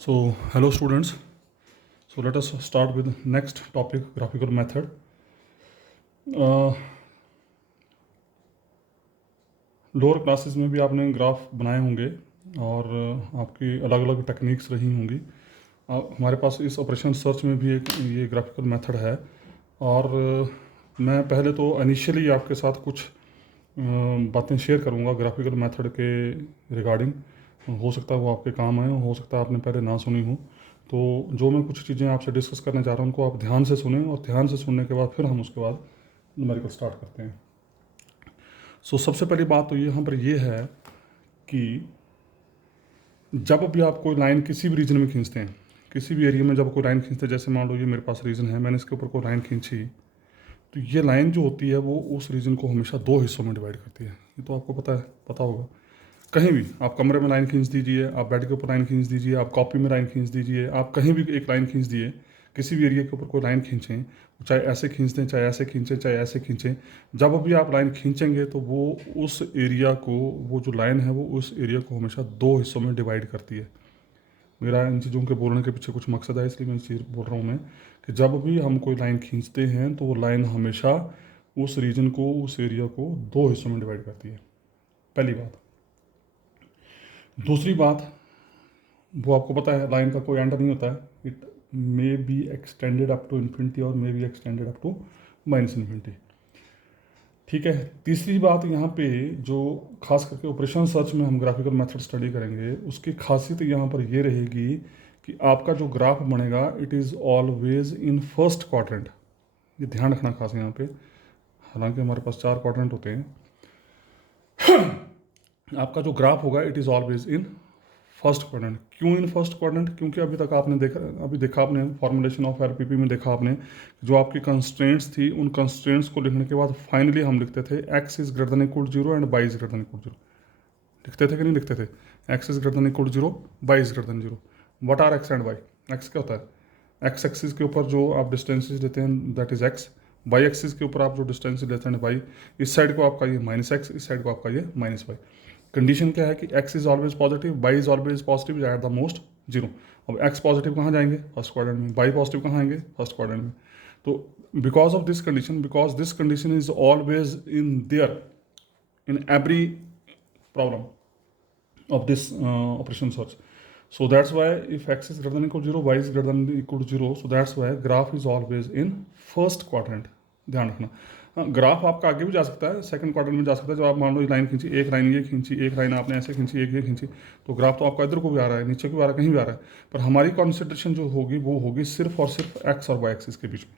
So, hello students. So let us start with next topic, graphical method. Lower classes में भी आपने graph बनाए होंगे और आपकी अलग अलग टेक्निक्स रही होंगी। हमारे पास इस ऑपरेशन सर्च में भी एक ये ग्राफिकल मेथड है और मैं पहले तो इनिशियली आपके साथ कुछ बातें शेयर करूंगा ग्राफिकल मेथड के रिगार्डिंग। हो सकता है वो आपके काम आए, हो सकता है आपने पहले ना सुनी हो। तो जो मैं कुछ चीज़ें आपसे डिस्कस करने जा रहा हूँ उनको आप ध्यान से सुनें और ध्यान से सुनने के बाद फिर हम उसके बाद न्यूमेरिकल स्टार्ट करते हैं। सबसे पहली बात तो यहाँ पर ये है कि जब भी आप कोई लाइन किसी भी रीजन में खींचते हैं, किसी भी एरिया में जब कोई लाइन खींचते हैं, जैसे मान लो ये मेरे पास रीजन है, मैंने इसके ऊपर कोई लाइन खींची, तो ये लाइन जो होती है वो उस रीजन को हमेशा दो हिस्सों में डिवाइड करती है। ये तो आपको पता होगा। कहीं भी आप कमरे में लाइन खींच दीजिए, आप बेड के ऊपर लाइन खींच दीजिए, आप कॉपी में लाइन खींच दीजिए, आप कहीं भी एक लाइन खींच दिए, किसी भी एरिया के ऊपर कोई लाइन खींचें, चाहे ऐसे खींच दें, चाहे ऐसे खींचें, चाहे ऐसे खींचें, जब भी आप लाइन खींचेंगे तो वो उस एरिया को, वो जो लाइन है वो उस एरिया को हमेशा दो हिस्सों में डिवाइड करती है। मेरा इन चीज़ों के बोलने के पीछे कुछ मकसद है, इसलिए मैं चीज़ बोल रहा हूँ मैं कि जब भी हम कोई लाइन खींचते हैं तो वो लाइन हमेशा उस रीजन को, उस एरिया को दो हिस्सों में डिवाइड करती है। पहली बात। दूसरी बात, वो आपको पता है लाइन का कोई एंड नहीं होता है। It may be extended up to infinity और may be extended up to minus infinity. ठीक है। तीसरी बात यहाँ पे जो खास करके ऑपरेशन सर्च में हम ग्राफिकल मेथड स्टडी करेंगे, उसकी खासियत यहाँ पर ये रहेगी कि आपका जो ग्राफ बनेगा it is always in first quadrant. ये ध्यान रखना खास यहाँ पे। हालांकि हमारे पास 4 क्वाड्रेंट होते हैं, आपका जो ग्राफ होगा it is always in first quadrant. क्यों इन फर्स्ट क्वाड्रेंट? क्योंकि अभी देखा आपने फॉर्मुलेशन ऑफ एलपीपी में देखा आपने जो आपकी कंस्ट्रेंट्स थी, उन कंस्ट्रेंट्स को लिखने के बाद फाइनली हम लिखते थे x is greater than equal to 0 and y is greater than equal to 0। लिखते थे कि नहीं लिखते थे? X is greater than equal to 0, y is greater than 0। What are x and y? X क्या होता है? एक्स एक्सिस के ऊपर जो आप डिस्टेंसेज लेते हैं that is x, y axis के ऊपर आप जो डिस्टेंस लेते हैं वाई। इस साइड को आपका ये माइनस एक्स, इस साइड को आपका ये माइनस वाई। कंडीशन क्या है कि x is always positive, y is always positive at the most 0। अब x पॉजिटिव कहाँ जाएंगे? फर्स्ट क्वाड्रेंट में। y पॉजिटिव कहाँ आएंगे? फर्स्ट क्वाड्रेंट में। तो because of this condition, because this condition is always in there in every problem of this operation search. So that's why if x is greater than equal to 0, y is greater than equal to 0, so that's why graph is always in first quadrant. ध्यान रखना। हाँ, graph आपका आगे भी जा सकता है, second quadrant में जा सकता है। जब आप मान लो लाइन खींची, एक लाइन ये खींची, एक लाइन आपने ऐसे खींची, एक ये खींची, तो ग्राफ तो आपका इधर को भी आ रहा है, नीचे को भी आ रहा है, कहीं भी आ रहा है। पर हमारी कॉन्सेंट्रेशन जो होगी वो होगी सिर्फ और सिर्फ एक्स और वाई एक्सिस के बीच में।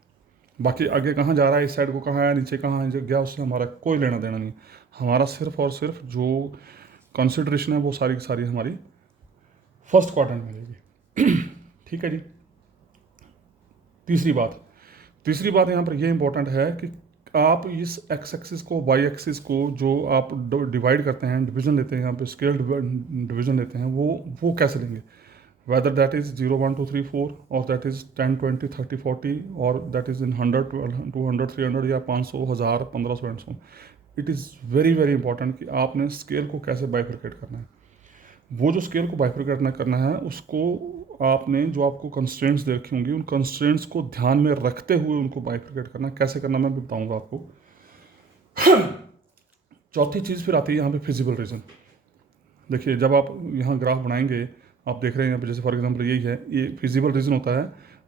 बाकी आगे कहाँ जा रहा है, इस साइड को कहाँ आया, नीचे कहाँ गया, उससे हमारा कोई लेना देना नहीं। हमारा सिर्फ और सिर्फ जो कंसिडरेशन है वो सारी की सारी हमारी फर्स्ट क्वाड्रेंट में रहेगी। ठीक है जी। तीसरी बात यहाँ पर ये इंपॉर्टेंट है कि आप इस एक्स एक्सिस को, वाई एक्सिस को जो आप डिवाइड करते हैं, डिवीजन लेते हैं, यहाँ पे स्केल डिवीजन लेते हैं, वो कैसे लेंगे? वेदर दैट इज 0 1 2 3 4 और दैट इज 10 20 30 40 और दैट इज इन 100 200 300 या 500 1000 1500 and so. It is very very important कि आपने स्केल को कैसे बाइफरकेट करना है। वो जो स्केल को बाइफरकेट करना है उसको आपने, जो आपको कंस्ट्रेंट्स दे रखी होंगी, उन कंस्ट्रेंट्स को ध्यान में रखते हुए उनको बाइफरकेट करना। कैसे करना मैं भी बताऊंगा आपको। चौथी चीज़ फिर आती है यहाँ पे फिजिबल रीजन। देखिए जब आप यहाँ ग्राफ बनाएंगे, आप देख रहे हैं यहाँ पे जैसे फॉर एग्जांपल यही है, ये फिजिबल रीजन होता है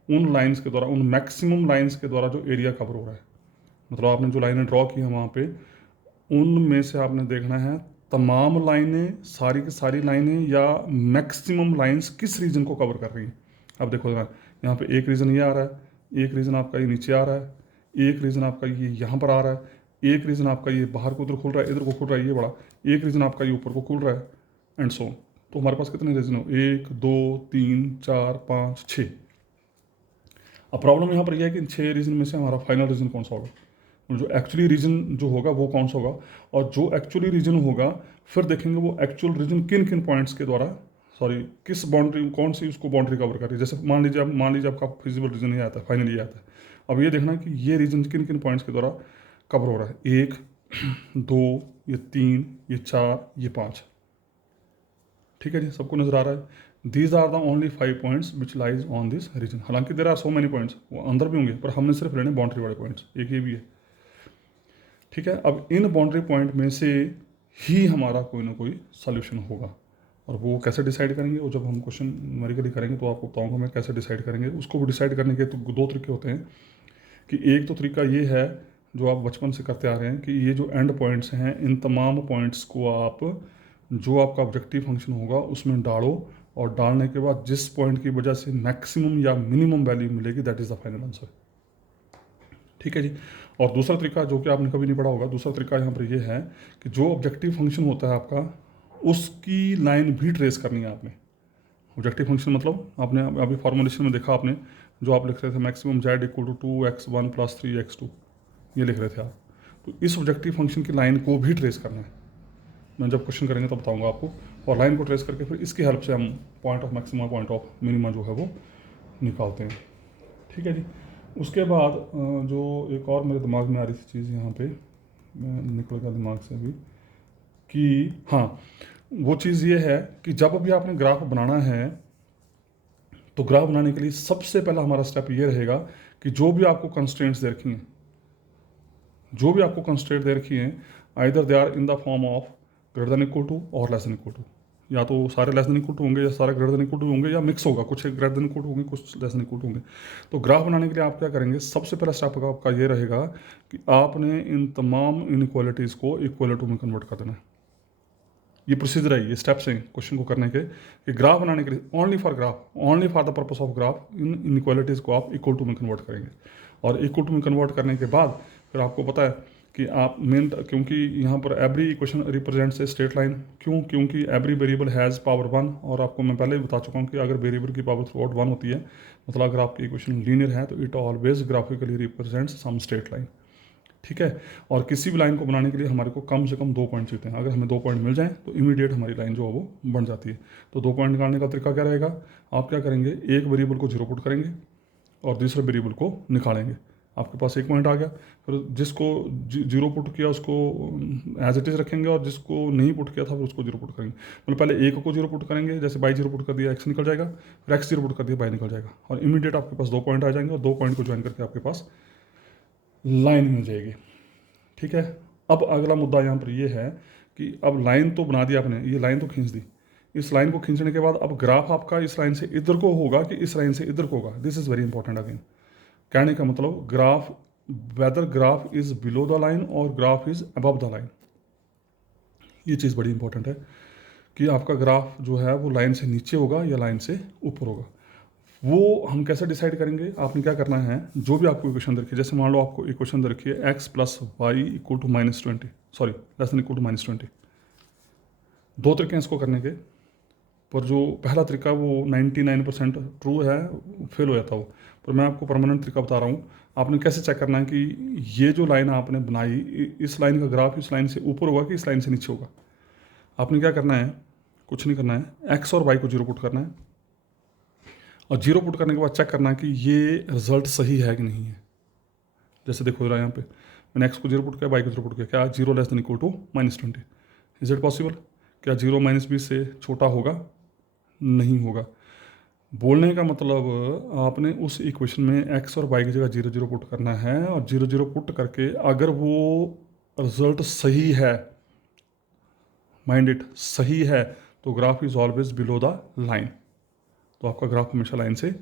उन लाइंस के द्वारा, उन मैक्सिमम लाइंस के द्वारा जो एरिया कवर हो रहा है। मतलब आपने जो लाइनें ड्रॉ की हैं वहाँ पे, उनमें से आपने देखना है तमाम लाइनें, सारी की सारी लाइनें या मैक्सिमम लाइंस किस रीजन को कवर कर रही हैं। अब देखो यहाँ पे एक रीजन ये आ रहा है, एक रीजन आपका ये नीचे आ रहा है, एक रीजन आपका ये यहाँ पर आ रहा है, एक रीजन आपका ये बाहर को उधर खुल रहा है, इधर को खुल रहा है ये बड़ा, एक रीजन आपका ये ऊपर को खुल रहा है एंड सो। तो हमारे पास कितने रीजन हो? 1 2 3 4 5 6। अब प्रॉब्लम यहाँ पर यह है कि इन 6 रीजन में से हमारा फाइनल रीजन कौन सा होगा, जो एक्चुअली रीजन जो होगा वो कौन सा होगा। और जो एक्चुअली रीजन होगा फिर देखेंगे वो एक्चुअल रीजन किन किन पॉइंट्स के द्वारा, सॉरी किस बाउंड्री, कौन सी उसको बाउंड्री कवर कर रही है। जैसे मान लीजिए आपका फिजिबल रीजन ये आता है, फाइनली ये आता है। अब ये देखना कि ये रीजन किन किन पॉइंट्स के द्वारा कवर हो रहा है। 1 2 ये 3 ये 4 ये 5। ठीक है जी, सबको नजर आ रहा है। These are the only 5 points which lies on this reason. हालांकि there are so many points, वो अंदर भी होंगे, पर हमने सिर्फ लेने बाउंड्री वाले पॉइंट्स, एक ये भी है। ठीक है, अब इन बाउंड्री पॉइंट में से ही हमारा कोई ना कोई सोल्यूशन होगा, और वो कैसे डिसाइड करेंगे, वो जब हम क्वेश्चन न्यूमेरिकली करेंगे तो आपको बताऊंगा मैं कैसे डिसाइड करेंगे। उसको भी डिसाइड करने के तो दो तरीके होते हैं, कि एक तो तरीका ये है जो आप बचपन से करते आ रहे हैं, कि ये जो एंड पॉइंट्स हैं इन तमाम पॉइंट्स को आप जो आपका ऑब्जेक्टिव फंक्शन होगा उसमें डालो, और डालने के बाद जिस पॉइंट की वजह से मैक्सिमम या मिनिमम वैल्यू मिलेगी that is the final answer. ठीक है जी। और दूसरा तरीका जो कि आपने कभी नहीं पढ़ा होगा, दूसरा तरीका यहाँ पर ये है कि जो ऑब्जेक्टिव फंक्शन होता है आपका, उसकी लाइन भी ट्रेस करनी है आपने। ऑब्जेक्टिव फंक्शन मतलब आपने अभी फॉर्मुलेशन में देखा आपने, जो आप लिख रहे थे maximum Z equal to 2x1 + 3x2, ये लिख रहे थे आप। तो इस ऑब्जेक्टिव फंक्शन की लाइन को भी ट्रेस करना है, मैं जब क्वेश्चन करेंगे तो बताऊंगा आपको। और लाइन को ट्रेस करके फिर इसकी हेल्प से हम point of maxima point of minima जो है वो निकालते हैं। ठीक है जी। उसके बाद जो एक और मेरे दिमाग में आ रही थी चीज़ यहाँ पे, मैं निकल गया दिमाग से अभी, कि हाँ, वो चीज़ ये है कि जब अभी आपने ग्राफ बनाना है तो ग्राफ बनाने के लिए सबसे पहला हमारा स्टेप ये रहेगा कि जो भी आपको कंस्ट्रेंट्स दे रखी हैं, जो भी आपको कंस्ट्रेंट दे रखी हैं, either they are in the form of greater than equal to और लेस देन इक्वल टू, या तो सारे लेस देन इक्वल टू होंगे या सारे ग्रेटर देन इक्वल टू होंगे, या मिक्स होगा, कुछ ग्रेटर देन इक्वल टू होंगे, कुछ लेस देन इक्वल टू होंगे। तो ग्राफ बनाने के लिए आप क्या करेंगे, सबसे पहला स्टेप आपका ये रहेगा कि आपने इन तमाम इनइक्वालिटीज़ को इक्वलिटी में कन्वर्ट कर देना है। ये प्रोसीजर है, ये स्टेप्स हैं क्वेश्चन को करने के, कि ग्राफ बनाने के लिए only for graph, only for the purpose of graph, in inequalities को आप इक्वल टू में कन्वर्ट करेंगे। और इक्वल टू में कन्वर्ट करने के बाद फिर आपको पता है कि आप मेन, क्योंकि यहाँ पर every equation represents a straight line, क्योंकि एवरी वेरिएबल हैज़ पावर 1, और आपको मैं पहले ही बता चुका हूँ कि अगर वेरिएबल की पावर थ्रू आउट 1 होती है, मतलब अगर आपकी इक्वेशन लीनियर है तो it always graphically represents some straight line. ठीक है। और किसी भी लाइन को बनाने के लिए हमारे को कम से कम 2 पॉइंट चाहिए हैं, अगर हमें 2 पॉइंट मिल जाएं तो इमीडिएट हमारी लाइन जो है वो बन जाती है। तो 2 पॉइंट निकालने का तरीका क्या रहेगा, आप क्या करेंगे, एक वेरिएबल को 0 पुट करेंगे और दूसरे वेरिएबल को निकालेंगे, आपके पास 1 पॉइंट आ गया। फिर जिसको 0 पुट किया उसको एज इट इज़ रखेंगे, और जिसको नहीं पुट किया था फिर उसको 0 पुट करेंगे। मतलब पहले एक को 0 पुट करेंगे, जैसे बाई 0 पुट कर दिया x निकल जाएगा, फिर x 0 पुट कर दिया बाई निकल जाएगा, और इमीडिएट आपके पास 2 पॉइंट आ जाएंगे, और 2 पॉइंट को ज्वाइन करके आपके पास लाइन मिल जाएगी। ठीक है। अब अगला मुद्दा यहाँ पर ये है कि अब लाइन तो बना दी आपने, ये लाइन तो खींच दी, इस लाइन को खींचने के बाद अब ग्राफ आपका इस लाइन से इधर को होगा कि इस लाइन से इधर को होगा, this is very important again. कहने का मतलब graph, weather graph is below the line और graph is above the line, ये चीज़ बड़ी इंपॉर्टेंट है कि आपका ग्राफ जो है वो लाइन से नीचे होगा या लाइन से ऊपर होगा। वो हम कैसे डिसाइड करेंगे, आपने क्या करना है, जो भी आपको इक्वेशन दे रखी है, जैसे मान लो आपको इक्वेशन दे रखी है x + y equal to -20, sorry less than equal to -20। 2 तरीके हैं इसको करने के, पर जो पहला तरीका वो 99% ट्रू है, फेल हो जाता वो, पर मैं आपको परमानेंट तरीका बता रहा हूँ। आपने कैसे चेक करना है कि ये जो लाइन आपने बनाई, इस लाइन का ग्राफ इस लाइन से ऊपर होगा कि इस लाइन से नीचे होगा। आपने क्या करना है, कुछ नहीं करना है, x और y को 0 पुट करना है, और 0 पुट करने के बाद चेक करना है कि ये रिजल्ट सही है कि नहीं है। जैसे देखो जरा यहाँ पे मैंने x को 0 पुट किया, y को 0 पुट किया, क्या 0 less than equal to -20, is it possible, क्या 0 -20 से छोटा होगा, नहीं होगा। बोलने का मतलब आपने उस इक्वेशन में x और y की जगह 0 0 पुट करना है, और 0 0 पुट करके अगर वो रिजल्ट सही है, माइंड इट, सही है, तो graph is always below the line, तो आपका ग्राफ हमेशा लाइन से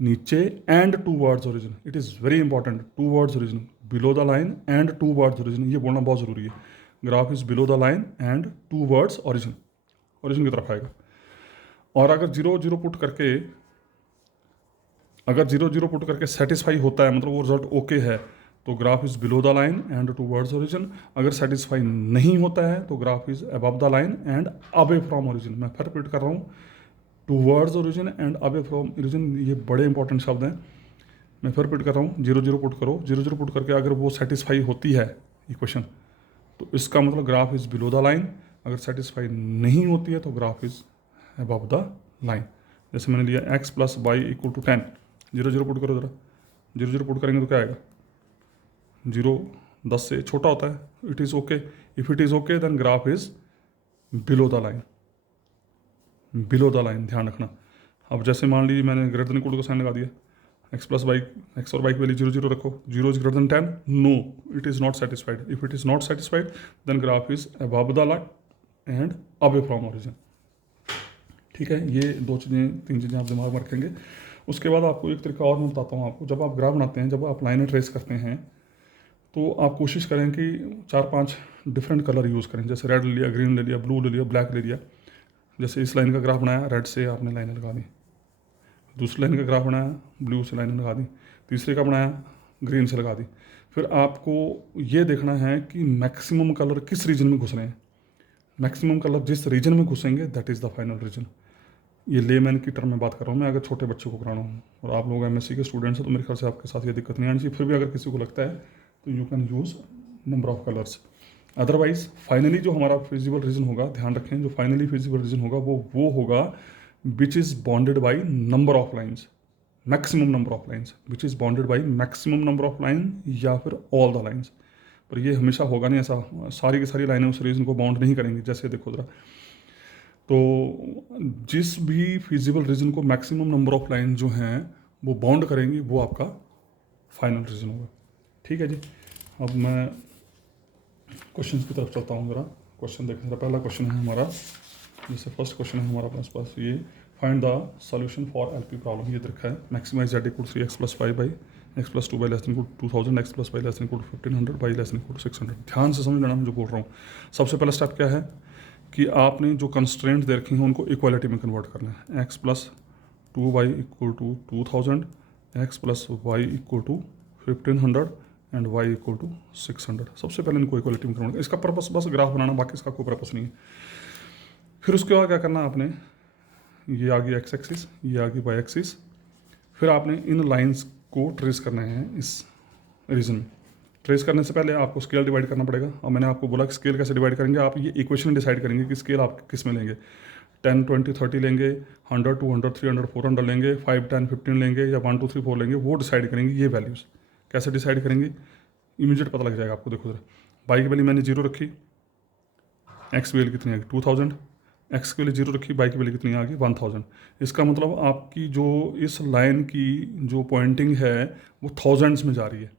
नीचे and towards origin, it is very important, towards origin, below the line and towards origin, ये बोलना बहुत ज़रूरी है। Graph is below the line and towards origin, origin की तरफ आएगा। और अगर 0 0 पुट करके, अगर 0 0 पुट करके सेटिस्फाई होता है, मतलब वो रिजल्ट ओके है, तो graph is below the line and towards origin. अगर सेटिस्फाई नहीं होता है तो graph is above the line and away from origin. मैं फिर रिपीट कर रहा हूँ, towards origin and away from origin, ये बड़े इंपॉर्टेंट शब्द हैं। मैं फिर रिपीट कर रहा हूँ, 0 0 पुट करो, 0 0 पुट करके अगर वो सेटिस्फाई होती है इक्वेशन, तो इसका मतलब graph is below the line. अगर सेटिस्फाई नहीं होती है तो graph is above the line. जैसे मैंने लिया x + y equal to 10, 0 0 put करो जरा, 0 0 पुट करेंगे तो क्या आएगा, 0 10 से छोटा होता है, it is okay, if it is okay then graph is below the line, below the line, ध्यान रखना। अब जैसे मान लीजिए मैंने ग्रेटर देन इक्वल का साइन लगा दिया, एक्स प्लस वाई, एक्स और वाई की वैल्यू 0 0 रखो, 0 is greater than 10, no it is not satisfied, if it is not satisfied then graph is above the line and away from origin. ठीक है, ये दो चीज़ें, तीन चीज़ें आप दिमाग में रखेंगे। उसके बाद आपको एक तरीका और मैं बताता हूँ आपको, जब आप ग्राफ बनाते हैं, जब आप लाइनें ट्रेस करते हैं, तो आप कोशिश करें कि 4-5 डिफरेंट कलर यूज़ करें, जैसे रेड ले लिया, ग्रीन ले लिया, ब्लू ले लिया, ब्लैक ले लिया। जैसे इस लाइन का ग्राफ बनाया, रेड से आपने लाइनें लगा दी, दूसरी लाइन का ग्राफ बनाया, ब्लू से लाइनें लगा दी, तीसरे का बनाया, ग्रीन से लगा दी। फिर आपको ये देखना है कि मैक्सिमम कलर किस रीजन में घुस रहे हैं, मैक्सिमम कलर जिस रीजन में घुसेंगे that is the final reason. ये लेमैन की टर्म में बात कर रहा हूँ मैं, अगर छोटे बच्चों को कराना हूँ, और आप लोग एमएससी के स्टूडेंट्स हैं तो मेरे ख्याल से आपके साथ ये दिक्कत नहीं आनी चाहिए। फिर भी अगर किसी को लगता है तो you can use number of colours. Otherwise finally जो हमारा फिजिबल रीजन होगा, ध्यान रखें, जो फाइनली फिजिबल रीजन होगा वो होगा which is bonded by number of lines, maximum number of lines, which is bonded by maximum number of line या फिर ऑल द लाइन्स। पर ये हमेशा होगा नहीं ऐसा, सारी की सारी लाइनें उस रीजन को बाउंड नहीं करेंगी। जैसे देखो ज़रा, तो जिस भी फिजिबल रीजन को मैक्सिमम नंबर ऑफ लाइन जो हैं वो बाउंड करेंगी, वो आपका फाइनल रीजन होगा। ठीक है जी, अब मैं क्वेश्चन की तरफ चलता हूँ ज़रा। क्वेश्चन देखें ज़रा, पहला क्वेश्चन है हमारा, जैसे फर्स्ट क्वेश्चन है हमारा अपने पास ये, find the solution for LP problem. ये रखा है, maximise z equal 3x + 5 by x + 2 बाई less than equal 2000, x + 5 less than equal 1500 by less than equal 600। ध्यान से समझ लेना मैं जो बोल रहा हूँ। सबसे पहला स्टेप क्या है कि आपने जो कंस्ट्रेंट दे रखी हैं उनको इक्वालिटी में कन्वर्ट करना है। x + 2y = 2000, x + y = 1500 and y = 600। सबसे पहले इनको इक्वालिटी में कन्वर्ट करना। इसका पर्पस बस ग्राफ बनाना, बाकी इसका कोई पर्पस नहीं है। फिर उसके बाद क्या करना आपने, ये आ गई x एक्सिस, ये आ गई y एक्सिस। फिर आपने इन लाइंस को ट्रेस करना है इस रीजन में। ट्रेस करने से पहले आपको स्केल डिवाइड करना पड़ेगा, और मैंने आपको बोला कि स्केल कैसे डिवाइड करेंगे। आप ये इक्वेशन डिसाइड करेंगे कि स्केल आप किस में लेंगे, 10, 20, 30 लेंगे, 100, 200, 300, 400 लेंगे, 5, 10, 15 लेंगे, या 1, 2, 3, 4 लेंगे। वो डिसाइड करेंगे ये वैल्यूज़। कैसे डिसाइड करेंगे, इमीडिएट पता लग जाएगा आपको। देखो जरा, बाई की वैल्यू मैंने 0 रखी, एक्स की वैल्यू कितनी आ गई 2000, एक्स की वैल्यू 0 रखी, बाई की वैल्यू कितनी आ गई 1000। इसका मतलब आपकी जो इस लाइन की जो पॉइंटिंग है वो थाउजेंड्स में जा रही है,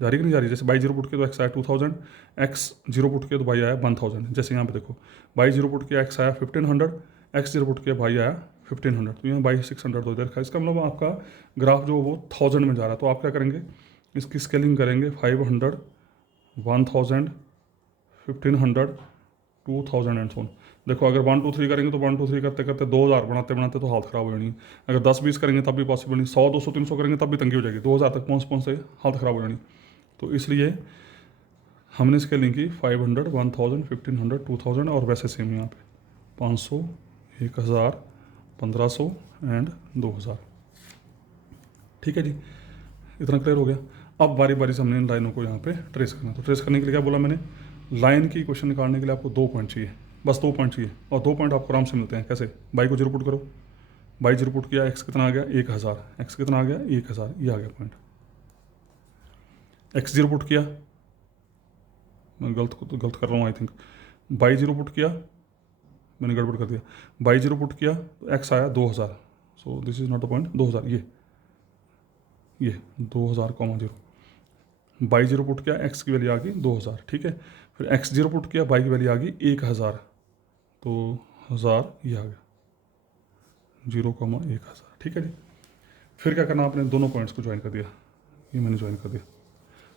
जा रही कि नहीं जा रही। जैसे बाई 0 पुट के तो एक्स आया 2000, एक्स 0 पुट के तो बाई आया 1000। जैसे यहाँ पे देखो, बाई 0 पुट के एक्स आया 1500, एक्स 0 पुट के बाई आया 1500, तो यहाँ बाई 600 दो रखा है। इसका मतलब आपका ग्राफ जो वो 1000 में जा रहा है। तो आप क्या करेंगे, इसकी स्केलिंग करेंगे 500, 1000, 1500, 2000 एंड सोन। देखो अगर 1, 2, 3 करेंगे तो 1, 2, 3 करते करते 2000 बनाते बनाते तो हालत ख़राब हो जानी। अगर 10, 20 करेंगे तब भी पॉसिबल नहीं, 100, 200, 300 करेंगे तब भी तंगी हो जाएगी, 2000 तक पहुँच से हालत ख़राब हो जानी। तो इसलिए हमने स्केलिंग की 500, 1000, 1500, 2000, और वैसे सेम यहाँ पे 500, 1000, 1500 एंड 2000। ठीक है जी, इतना क्लियर हो गया। अब बारी बारी से हमने इन लाइनों को यहाँ पे ट्रेस करना। तो ट्रेस करने के लिए क्या बोला मैंने, लाइन की इक्वेशन निकालने के लिए आपको 2 पॉइंट चाहिए, बस 2 पॉइंट चाहिए, और 2 पॉइंट आपको आराम से मिलते हैं। कैसे, बाई को 0 पुट करो, बाई 0 पुट किया, एक्स कितना आ गया 1000, एक्स कितना आ गया 1000, ये आ गया पॉइंट। एक्स 0 पुट किया, मैं गलत कर रहा हूँ आई थिंक, बाई 0 पुट किया, मैंने गड़बड़ कर दिया, बाई 0 पुट किया तो एक्स आया 2000, so this is not the point, 2000 ये 2000, 0 बाई 0 पुट किया, एक्स की वैल्यू आ गई 2000। ठीक है, फिर एक्स 0 पुट किया, बाई की वैल्यू आ गई 1000, तो 1000 ये आ गया 0,1000। ठीक है जी, फिर क्या करना, आपने दोनों पॉइंट्स को ज्वाइन कर दिया, ये मैंने ज्वाइन कर दिया।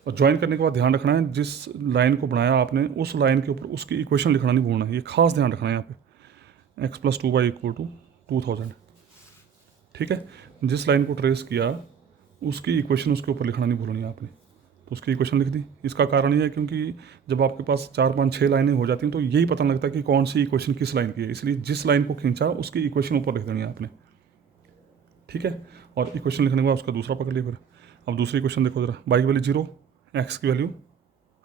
और ज्वाइन करने के बाद ध्यान रखना है, जिस लाइन को बनाया आपने उस लाइन के ऊपर उसकी इक्वेशन लिखना नहीं भूलना है, ये खास ध्यान रखना है यहाँ पे, x + 2y = 2000। ठीक है, जिस लाइन को ट्रेस किया उसकी इक्वेशन उसके ऊपर लिखना नहीं भूलनी है आपने, तो उसकी इक्वेशन लिख दी। इसका कारण ये है क्योंकि जब आपके पास 4, 5, 6 लाइनें हो जाती हैं तो यही पता लगता है कि कौन सी इक्वेशन किस लाइन की है, इसलिए जिस लाइन को खींचा उसकी इक्वेशन ऊपर लिख देनी है आपने। ठीक है, और इक्वेशन लिखने के बाद उसका दूसरा पकड़ लिया। फिर अब दूसरी इक्वेशन देखो जरा, बाई की वैल्यू 0, एक्स की वैल्यू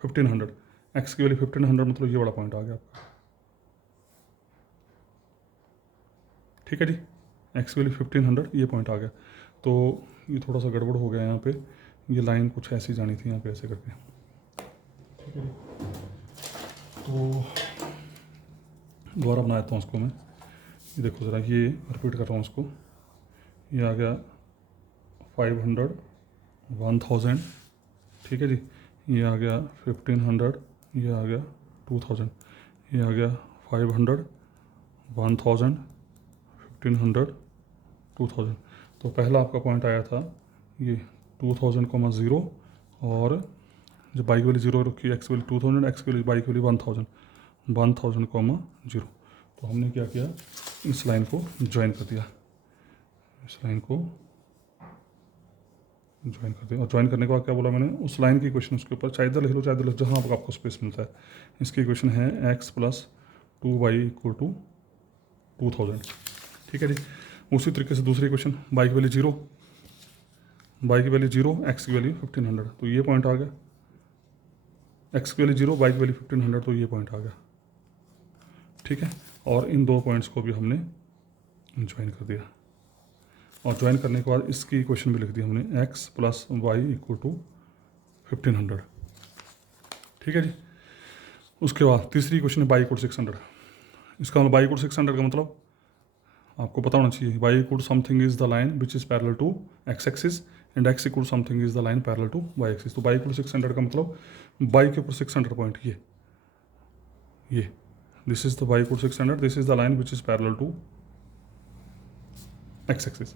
1500, एक्स की वैल्यू 1500 मतलब ये बड़ा पॉइंट आ गया आपका। ठीक है जी, एक्स की वैल्यू 1500, ये पॉइंट आ गया। तो ये थोड़ा सा गड़बड़ हो गया यहाँ पे, ये लाइन कुछ ऐसी जानी थी यहाँ पे ऐसे करके। ठीक है जी, तो दोबारा बना देता हूँ उसको मैं। ये देखो ज़रा, ये रिपीट कर रहा हूँ उसको, ये आ गया 500, 1000, ठीक है जी, ये आ गया 1500, ये आ गया 2000, ये आ गया 500, 1000, 1500, 2000। तो पहला आपका पॉइंट आया था ये 2000, 0, और जो बाई की वैल्यू 0 रखी, एक्स की वैल्यू 2000, एक्स की वैल्यू बाई की वैल्यू 1000, 1000, 0। तो हमने क्या किया, इस लाइन को ज्वाइन कर दिया, इस लाइन को ज्वाइन कर दिया। और ज्वाइन करने के बाद क्या बोला मैंने, उस लाइन की इक्वेशन उसके ऊपर चाहे इधर लिख लो चाहे इधर लिख लो, जहाँ आपको स्पेस मिलता है। इसकी इक्वेशन है x + 2y = 2000, ठीक है जी। उसी तरीके से दूसरी इक्वेशन, y की वैल्यू 0, y की वैल्यू 0, x की वैल्यू 1500, तो ये पॉइंट आ गया। x की वैल्यू 0, y की वैल्यू 1500, तो ये पॉइंट आ गया, ठीक है। और इन दो पॉइंट्स को भी हमने ज्वाइन कर दिया, और ज्वाइन करने के बाद इसकी इक्वेशन भी लिख दी हमने, x + y = 1500, ठीक है जी। उसके बाद तीसरी इक्वेशन है y = 600। इसका मतलब y = 600 का मतलब आपको पता होना चाहिए, y = something is the line which is parallel to x axis and x = something is the line parallel to y axis. तो y = 600 का मतलब y के ऊपर 600 पॉइंट, ये this is the y = 600, this is the line which is parallel to x axis,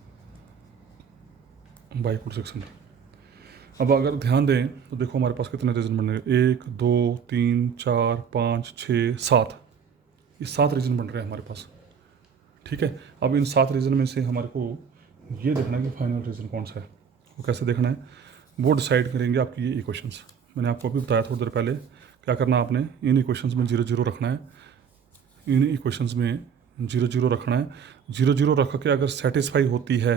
y = 600। अब अगर ध्यान दें तो देखो हमारे पास कितने रीजन बन रहे हैं, 1 2 3 4 5 6 7, ये 7 रीजन बन रहे हैं हमारे पास, ठीक है। अब इन 7 रीजन में से हमारे को ये देखना है कि फाइनल रीजन कौन सा है। वो कैसे देखना है, वो डिसाइड करेंगे आपकी ये इक्वेशंस। मैंने आपको अभी बताया थोड़ी देर पहले, क्या करना आपने, इन इक्वेशंस में 0 0 रखना है, इन इक्वेशंस में 0 0 रखना है। 0 0 रख के अगर सेटिस्फाई होती है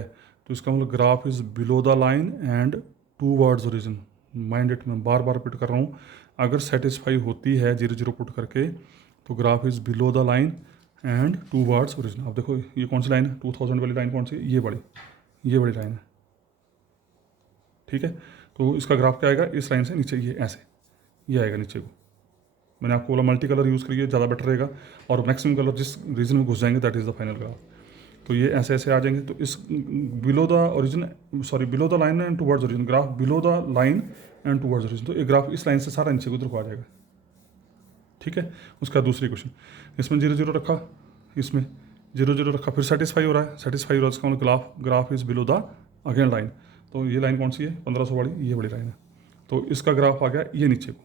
तो इसका मतलब graph is below the line and towards origin. Mind it, मैं बार बार रिपीट कर रहा हूँ, अगर सेटिस्फाई होती है 0 0 पुट करके तो graph is below the line and towards origin. अब देखो ये कौन सी लाइन है, 2000 वाली लाइन कौन सी, ये बड़ी लाइन है, ठीक है। तो इसका ग्राफ क्या आएगा, इस लाइन से नीचे, ये ऐसे, ये आएगा नीचे को। मैंने आपको बोला मल्टी कलर यूज़ करिए, ज़्यादा बेटर रहेगा, और मैक्सिमम कलर जिस रीजन में घुस जाएंगे that is the final graph. तो ये ऐसे ऐसे आ जाएंगे। तो इस below the origin, sorry below the line and towards origin, graph below the line and towards origin. तो ये ग्राफ इस लाइन से सारा नीचे उधर को आ जाएगा, ठीक है। उसका दूसरी क्वेश्चन, इसमें 0 0 रखा, इसमें 0 0 रखा, फिर सेटिस्फाई हो रहा है, सेटिस्फाई हो रहा है, इसका मतलब graph is below the again line. तो ये लाइन कौन सी है, 1500 वाली, ये बड़ी लाइन है। तो इसका ग्राफ आ गया ये नीचे को,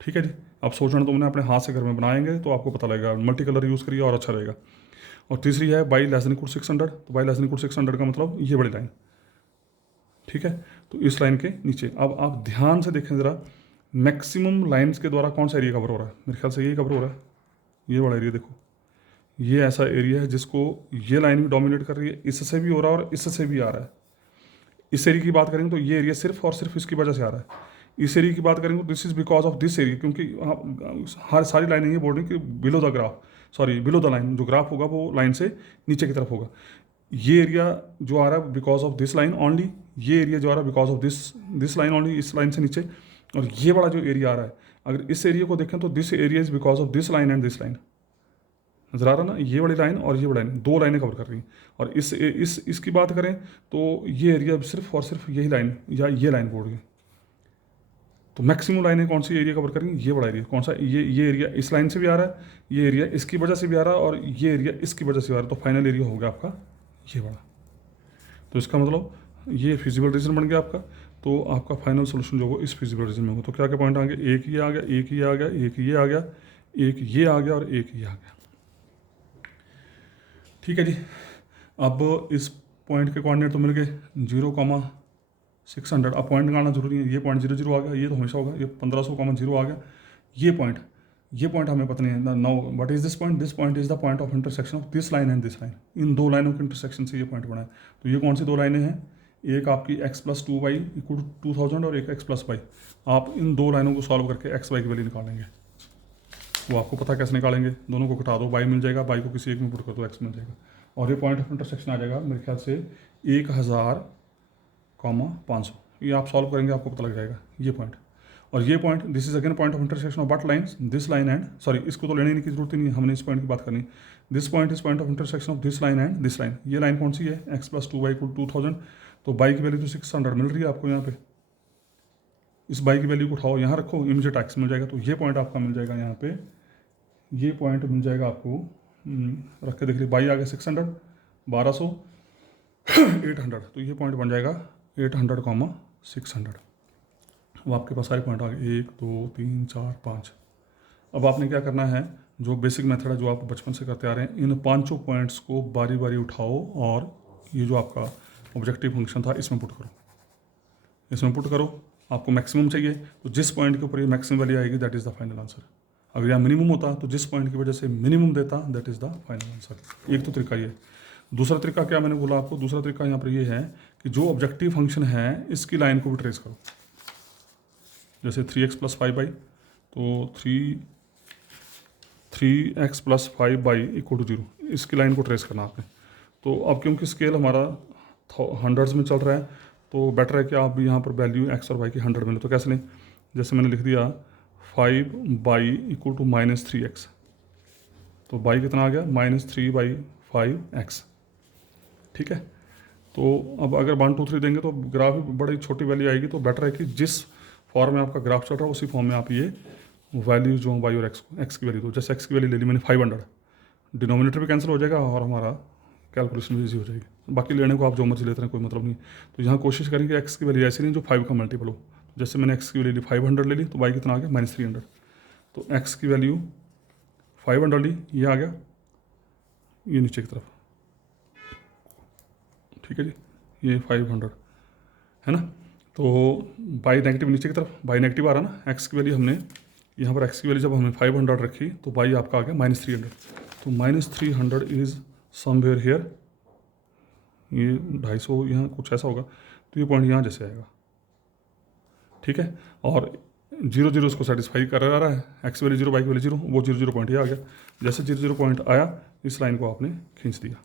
ठीक है जी। आप सोचना तो मैंने अपने हाथ से घर में बनाएंगे तो आपको पता लगेगा, मल्टी कलर यूज़ करिए और अच्छा रहेगा। और तीसरी है y < 600, तो y < 600 का मतलब ये बड़ी लाइन, ठीक है। तो इस लाइन के नीचे, अब आप ध्यान से देखें ज़रा, मैक्सिमम लाइन्स के द्वारा कौन सा एरिया कवर हो रहा है, मेरे ख्याल से ये कवर हो रहा है, ये वाला एरिया। देखो ये ऐसा एरिया है जिसको ये लाइन भी डोमिनेट कर रही है, इससे भी हो रहा है और इससे भी आ रहा है। इस एरिया की बात करेंगे तो ये एरिया सिर्फ और सिर्फ इसकी वजह से आ रहा है। इस एरिया की बात करेंगे तो this is because of this area, क्योंकि हर सारी लाइनें ये बोल रही हैं कि below the graph, sorry below the line, जो ग्राफ होगा वो लाइन से नीचे की तरफ होगा। ये एरिया जो आ रहा है because of this line only, ये एरिया जो आ रहा है because of this line only, इस लाइन से नीचे। और ये बड़ा जो एरिया आ रहा है, अगर इस एरिया को देखें तो this area is because of this line and this line, नजर आ रहा ना, ये बड़ी लाइन और ये बड़ी लाइन, दो लाइनें कवर कर रही हैं। और इसकी बात करें तो ये एरिया सिर्फ और सिर्फ यही लाइन या ये लाइन बोल रही है। तो मैक्सिमम लाइनें कौन सी एरिया कवर करेंगी, ये बड़ा एरिया कौन सा, ये एरिया इस लाइन से भी आ रहा है, ये एरिया इसकी वजह से भी आ रहा है, और ये एरिया इसकी वजह से आ रहा है। तो फाइनल एरिया हो गया आपका ये बड़ा। तो इसका मतलब ये फिजिबल रीजन बन गया आपका। तो आपका फाइनल सोल्यूशन जो हो इस फिजिबल रीजन में हो। तो क्या क्या पॉइंट आएंगे, एक ये आ गया, एक ये आ गया, एक ये आ गया, एक ये आ गया और एक ये आ गया, ठीक है जी। अब इस पॉइंट के कोऑर्डिनेट तो मिल गए 0,600। अब पॉइंट निकालना जरूरी है, ये पॉइंट 0 0 आ गया, ये तो हमेशा होगा, ये 1500,0 आ गया, ये पॉइंट हमें पता नहीं है। Now what is this point is the point of intersection of this line and this line. इन दो लाइनों के इंटरसेक्शन से ये पॉइंट बना है। तो ये कौन सी दो लाइनें हैं, एक आपकी x + 2y = 2000 और एक x + y। आप इन दो लाइनों को सॉल्व करके x y की वैल्यू निकालेंगे। वो आपको पता कैसे निकालेंगे, दोनों को घटा दो, y मिल जाएगा, y को किसी एक में पुट कर दो, x मिल जाएगा। और ये पॉइंट ऑफ इंटरसेक्शन आ जाएगा मेरे ख्याल से 1000,500। ये आप सॉल्व करेंगे आपको पता लग जाएगा ये पॉइंट। और ये point, this is again point of intersection of but lines, this line and, sorry इसको तो लेने की जरूरत ही नहीं है, हमने इस पॉइंट की बात करनी। This point is point of intersection of this line and this line. ये लाइन कौन सी है, x प्लस 2y इक्वल 2000, तो बाई की वैल्यू तो 600 मिल रही है आपको यहाँ पे। इस बाई की वैल्यू को उठाओ यहाँ रखो, इमीडिएट x मिल जाएगा। तो ये पॉइंट आपका मिल जाएगा यहाँ पे, ये पॉइंट मिल जाएगा आपको, रख के देख लीजिए, बाई आ गया 600, 1200, 800, तो ये पॉइंट बन जाएगा 800, 600। अब आपके पास सारे पॉइंट आ गए, 1 2 3 4 5। अब आपने क्या करना है, जो बेसिक मेथड है जो आप बचपन से करते आ रहे हैं, इन पांचों पॉइंट्स को बारी बारी उठाओ और ये जो आपका ऑब्जेक्टिव फंक्शन था इसमें पुट करो, इसमें पुट करो। आपको मैक्सिमम चाहिए तो जिस पॉइंट के ऊपर ये मैक्सिमम वैल्यू आएगी that is the final answer. अगर यहाँ मिनिमम होता तो जिस पॉइंट की वजह से मिनिमम देता that is the final answer. एक तो तरीका ये। दूसरा तरीका क्या मैंने बोला आपको, दूसरा तरीका यहाँ पर ये है कि जो ऑब्जेक्टिव फंक्शन है इसकी लाइन को भी ट्रेस करो। जैसे 3x प्लस 5y, तो 3x plus 5y equal to 0, इसकी लाइन को ट्रेस करना आपने। तो अब क्योंकि स्केल हमारा हंड्रेड्स में चल रहा है तो बेटर है कि आप भी यहाँ पर वैल्यू x और y की 100 में लें। तो कैसे लें, जैसे मैंने लिख दिया 5y इक्वल टू -3x, तो y कितना आ गया -3/5x, ठीक है। तो अब अगर 1 2 3 देंगे तो ग्राफ बड़ी छोटी वैल्यू आएगी, तो बेटर है कि जिस फॉर्म में आपका ग्राफ चल रहा है उसी फॉर्म में आप ये वैल्यू जो y और x की वैल्यू दो। जैसे x की वैल्यू ले ली मैंने 500, डिनोमिनेटर भी कैंसिल हो जाएगा और हमारा कैलकुलेशन भी ईजी हो जाएगी। बाकी लेने को आप जो मर्जी लेते हैं कोई मतलब नहीं। तो यहाँ कोशिश करेंगे x की वैल्यू ऐसी नहीं जो 5 का मल्टीपल हो। जैसे मैंने x की वैल्यू ली 500 ले ली, तो y कितना आ गया -300, तो x की वैल्यू 500 ली, ये आ गया ये नीचे की तरफ, ठीक है जी, ये 500 है ना। तो बाई नेगेटिव नीचे की तरफ, बाई नेगेटिव आ रहा ना, x की वैल्यू हमने यहाँ पर x की वैल्यू जब हमने 500 रखी तो बाई आपका आ गया -300, तो -300 इज़ समवेयर हियर, ये 250 यहाँ कुछ ऐसा होगा, तो ये पॉइंट यहाँ जैसे आएगा, ठीक है। और 0 0 उसको सेटिस्फाई कर रहा है, x वैल्यू 0 y की वैल्यू 0, वो 0 0 पॉइंट ये आ गया। जैसे 0 0 पॉइंट आया इस लाइन को आपने खींच दिया।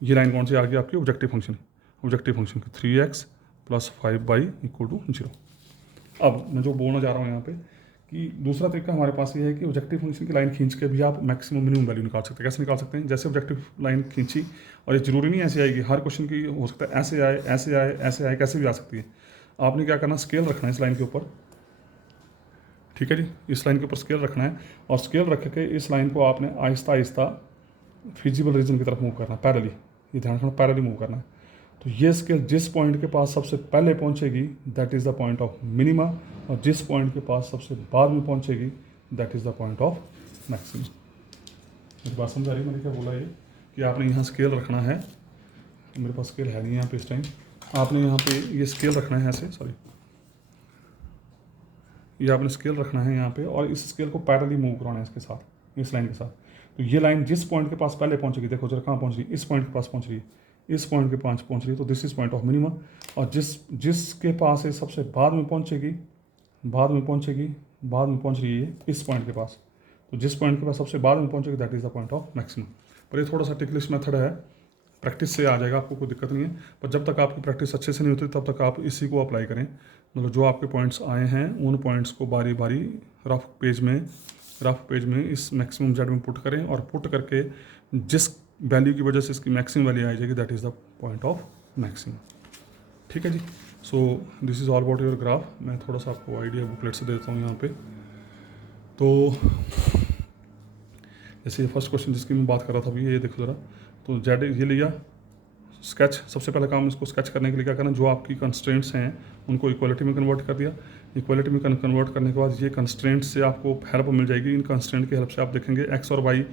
ये लाइन कौन सी आ गई आपकी, ऑब्जेक्टिव फंक्शन की 3x plus 5y equal to 0। अब मैं जो बोलना चाह रहा हूँ यहाँ पे कि दूसरा तरीका हमारे पास ये है कि ऑब्जेक्टिव फंक्शन की लाइन खींच के भी आप मैक्सिमम मिनिमम वैल्यू निकाल सकते हैं। कैसे निकाल सकते हैं, जैसे ऑब्जेक्टिव लाइन खींची, और ये जरूरी नहीं ऐसे आएगी, हर क्वेश्चन की हो सकता है ऐसे आए ऐसे आए ऐसे आए, कैसे भी आ सकती है। आपने क्या करना, स्केल रखना है इस लाइन के ऊपर, ठीक है जी, इस लाइन के ऊपर स्केल रखना है, और स्केल रख के इस लाइन को आपने आहिस्ता आहिस्ता फिजिबल रीजन की तरफ मूव करना है, पैरेलली, ये ध्यान रखना पैरेलली मूव करना है। तो ये स्केल जिस पॉइंट के पास सबसे पहले पहुंचेगी that is the point of minima, और जिस पॉइंट के पास सबसे बाद में पहुंचेगी that is the point of maximum. मेरी बात समझ आ रही है, मैंने क्या बोला ये कि आपने यहाँ स्केल रखना है, मेरे पास स्केल है नहीं यहाँ पे इस टाइम, आपने यहाँ पे ये स्केल रखना है ऐसे, सॉरी, ये आपने स्केल रखना है यहाँ पे, और इस स्केल को पैरेलली मूव कराना है इसके साथ, इस लाइन के साथ। तो ये लाइन जिस पॉइंट के पास पहले पहुंचेगी, देखो जरा कहाँ पहुंच रही है, इस पॉइंट के पास पहुंच रही है, इस पॉइंट के पास पहुंच रही है, तो this is point of minimum. और जिसके पास है सबसे बाद में पहुंच रही है इस पॉइंट के पास, तो जिस पॉइंट के पास सबसे बाद में पहुंचेगी that is the point of maximum. पर ये थोड़ा सा टिकलिश मेथड है, प्रैक्टिस से आ जाएगा, आपको कोई दिक्कत नहीं है। पर जब तक आपकी प्रैक्टिस अच्छे से नहीं होती तब तक आप इसी को अप्लाई करें, मतलब जो आपके पॉइंट्स आए हैं उन पॉइंट्स को बारी बारी रफ पेज में इस मैक्सिमम जेड में पुट करें, और पुट करके जिस वैल्यू की वजह से इसकी मैक्सिमम वैल्यू आ जाएगी that is the point of maximum, ठीक है जी। So this is all about your graph. मैं थोड़ा सा आपको आइडिया बुकलेट से देता हूँ यहाँ पे। तो जैसे फर्स्ट क्वेश्चन जिसकी मैं बात कर रहा था अभी, ये देखो ज़रा, तो जेड ये लिया, स्केच, सबसे पहला काम इसको स्केच करने के लिए क्या करना, जो आपकी कंस्ट्रेंट्स हैं उनको इक्वालिटी में कन्वर्ट कर दिया। इक्वालिटी में कन्वर्ट करने के बाद ये कंस्ट्रेंट्स से आपको हेल्प मिल जाएगी। इन कंस्ट्रेंट की हेल्प से आप देखेंगे एक्स और वाई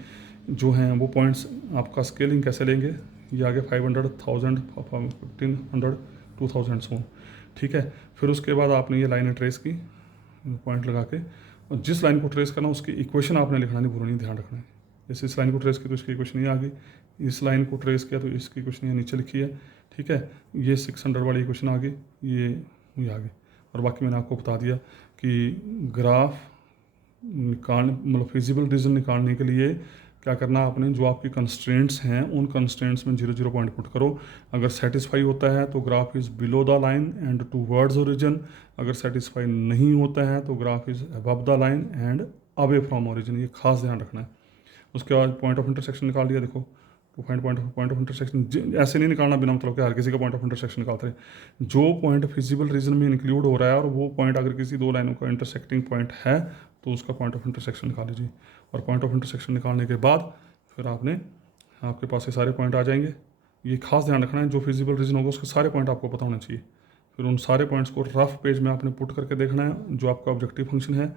जो हैं वो पॉइंट्स आपका स्केलिंग कैसे लेंगे। ये आगे 500, 1000, 1500, 2000 सो, ठीक है। फिर उसके बाद आपने ये लाइनें ट्रेस की पॉइंट लगा के, और जिस लाइन को ट्रेस करना उसकी इक्वेशन आपने लिखना नहीं भूलना, नहीं ध्यान रखना है। जैसे इस लाइन को ट्रेस की तो इसकी इक्वेशन ये आ गई, इस लाइन को ट्रेस किया तो इसकी इक्वेशन ये नीचे लिखी है, ठीक है। ये 600 वाली इक्वेशन आ गई, ये आ गई। और बाकी मैंने आपको बता दिया कि ग्राफ निकाल मतलब फिजिबल रीजन निकालने के लिए क्या करना है आपने, जो आपकी कंस्ट्रेंट्स हैं उन कंस्ट्रेंट्स में 0 0 पॉइंट पुट करो। अगर सेटिस्फाई होता है तो graph is below the line and towards origin, अगर सेटिस्फाई नहीं होता है तो graph is above the line and away from origin. ये खास ध्यान रखना है। उसके बाद पॉइंट ऑफ इंटरसेक्शन निकाल दिया। देखो to find point of intersection ऐसे नहीं निकालना बिना मतलब कि हर किसी का पॉइंट ऑफ इंटरसेक्शन निकालते हैं। जो पॉइंट फिजिबल रीजन में इंक्लूड हो रहा है और वो पॉइंट अगर किसी दो लाइनों का इंटरसेक्टिंग पॉइंट है तो उसका पॉइंट ऑफ इंटरसेक्शन निकाल लीजिए। और पॉइंट ऑफ इंटरसेक्शन निकालने के बाद फिर आपके पास ये सारे पॉइंट आ जाएंगे। ये खास ध्यान रखना है, जो फिजिबल रीजन होगा उसके सारे पॉइंट आपको पता होने चाहिए। फिर उन सारे पॉइंट्स को रफ पेज में आपने पुट करके देखना है जो आपका ऑब्जेक्टिव फंक्शन है।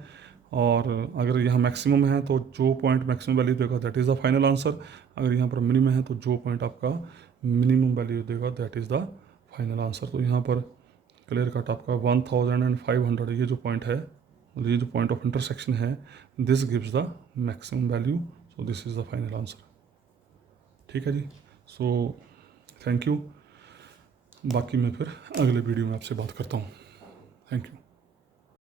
और अगर यहाँ मैक्सिमम है तो जो पॉइंट मैक्सिमम वैल्यू देगा that is the final answer. अगर यहाँ पर मिनिमम है तो जो पॉइंट आपका मिनिमम वैल्यू देगा that is the final answer. तो यहाँ पर क्लियर कट आपका 1500 ये जो पॉइंट है, ये जो पॉइंट ऑफ इंटरसेक्शन है, this gives the maximum value, so this is the final answer. ठीक है जी, सो थैंक यू। बाकी मैं फिर अगले वीडियो में आपसे बात करता हूँ। Thank you.